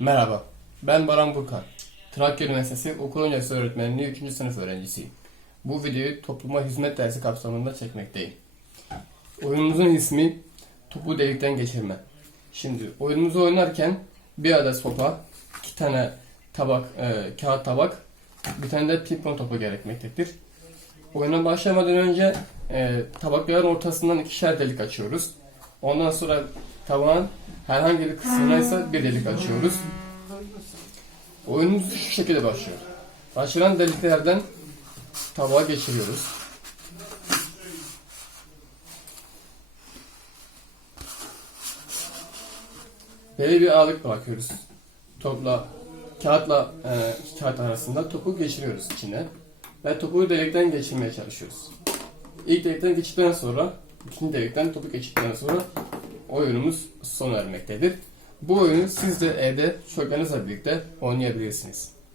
Merhaba, ben Baran Burkan. Trakya Üniversitesi Okul Öncesi Öğretmenliği 3. sınıf öğrencisiyim. Bu videoyu topluma hizmet dersi kapsamında çekmekteyim. Oyunumuzun ismi Topu Delikten Geçirme. Şimdi oyunumuzu oynarken bir adet sopa, iki tane tabak, e, kağıt tabak, bir tane de pimpon topu gerekmektedir. Oyuna başlamadan önce e, tabakların ortasından ikişer delik açıyoruz. Ondan sonra tabağın herhangi bir kısmına ise bir delik açıyoruz. Oyunumuz şu şekilde başlıyor. Açılan deliklerden tabağa geçiriyoruz. Belli bir ağırlık bırakıyoruz. Topla, kağıtla e, kağıt arasında topu geçiriyoruz içine. Ve topu delikten geçirmeye çalışıyoruz. İlk delikten geçtikten sonra, ikinci delikten topu geçtikten sonra oyunumuz sona ermektedir. Bu oyunu siz de evde çocuklarınızla birlikte oynayabilirsiniz.